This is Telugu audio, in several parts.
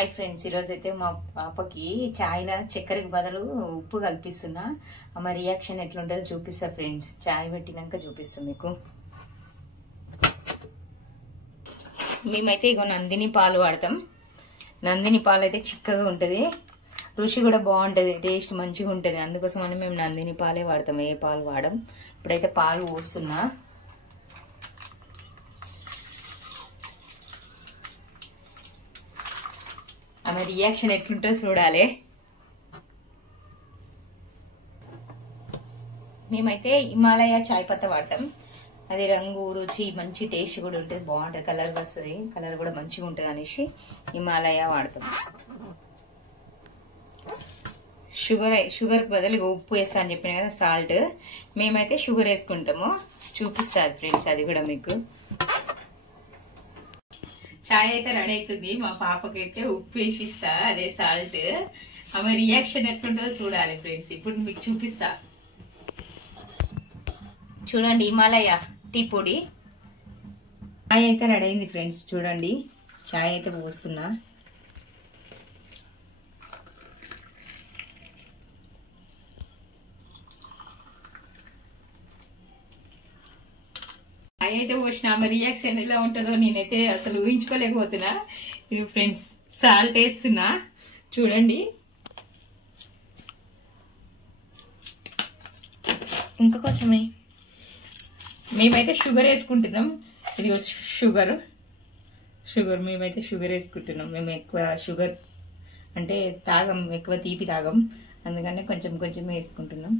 హాయ్ ఫ్రెండ్స్, ఈరోజైతే మా పాపకి చాయ్లో చక్కెరకు బదులు ఉప్పు కల్పిస్తున్నా. మా రియాక్షన్ ఎట్లుంటుందో చూపిస్తా ఫ్రెండ్స్. చాయ్ పెట్టినాక చూపిస్తాం మీకు. మేమైతే ఇగో నందిని పాలు వాడతాం. నందిని పాలు అయితే చిక్కగా ఉంటుంది, రుచి కూడా బాగుంటుంది, టేస్ట్ మంచిగా ఉంటుంది. అందుకోసం అని మేము నందిని పాలే వాడతాం, ఏ పాలు వాడడం. ఇప్పుడైతే పాలు పోస్తున్నా. ఆమె రియాక్షన్ ఎట్లుంటుందో చూడాలి. మేమైతే హిమాలయ చాయ్ పత్తా వాడతాం. అది రంగు రుచి మంచి టేస్ట్ కూడా ఉంటుంది, బాగుంటుంది, కలర్ వస్తుంది, కలర్ కూడా మంచిగా ఉంటుంది అనేసి హిమాలయ వాడతాం. షుగర్ బదులు ఉప్పు వేస్తా అని చెప్పిన కదా, సాల్ట్. మేమైతే షుగర్ వేసుకుంటాము, చూపిస్తారు ఫ్రెండ్స్ అది కూడా మీకు. చాయ్ అయితే రెడీ అవుతుంది. మా పాపకైతే ఉప్పు వేసి ఇస్తా, అదే సాల్ట్. ఆమె రియాక్షన్ ఎట్లుంటుందో చూడాలి ఫ్రెండ్స్. ఇప్పుడు మీకు చూపిస్తా చూడండి. హిమాలయ టీ పొడి చాయ్ అయితే రెడీ అయింది ఫ్రెండ్స్. చూడండి, చాయ్ అయితే పోస్తున్నా. చాయ్ అయితే పోసిన, ఆమె రియాక్షన్ ఎలా ఉంటుందో నేనైతే అసలు ఊహించుకోలేకపోతున్నా. ఇది ఫ్రెండ్స్ సాల్ట్ వేస్తున్నా చూడండి. ఇంకా కొంచెమే. మేమైతే షుగర్ వేసుకుంటున్నాం. ఇది షుగర్ మేమైతే షుగర్ వేసుకుంటున్నాం. మేము ఎక్కువ షుగర్ అంటే తాగం, ఎక్కువ తీపి తాగం, అందుకని కొంచెం కొంచెం వేసుకుంటున్నాం.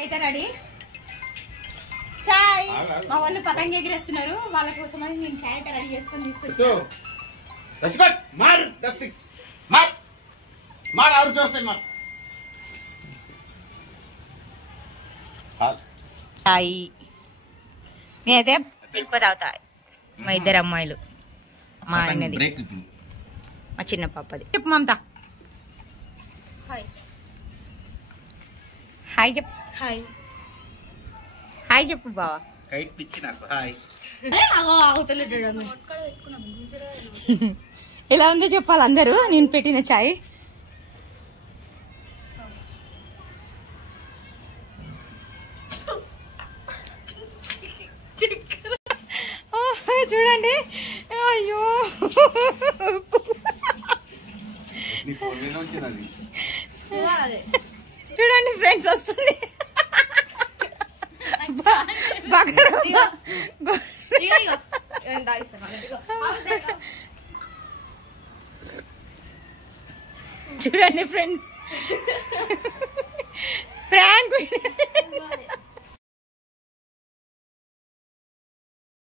అయితే రెడీ చాయ్. మా వాళ్ళు పతంగి ఎగిరేస్తున్నారు, వాళ్ళ కోసం అని నేను చాయ్ అయితే రెడీ చేసుకొని తీసుకొచ్చాను. చాయ్ నేనైతే ఎక్కువ తాగుతా. మా ఇద్దరు అమ్మాయిలు, మా ఆయనది, మా చిన్న పాపది. చెప్పు మమత. హాయ్ చెప్పు. హాయ్ హాయ్ చెప్పు బావా. ఎలా ఉందో చెప్పాలి అందరూ నేను పెట్టిన చాయ్. చూడండి, అయ్యో చూడండి ఫ్రెండ్స్ వస్తుంది. చూడండి ఫ్రెండ్స్, ప్రాంక్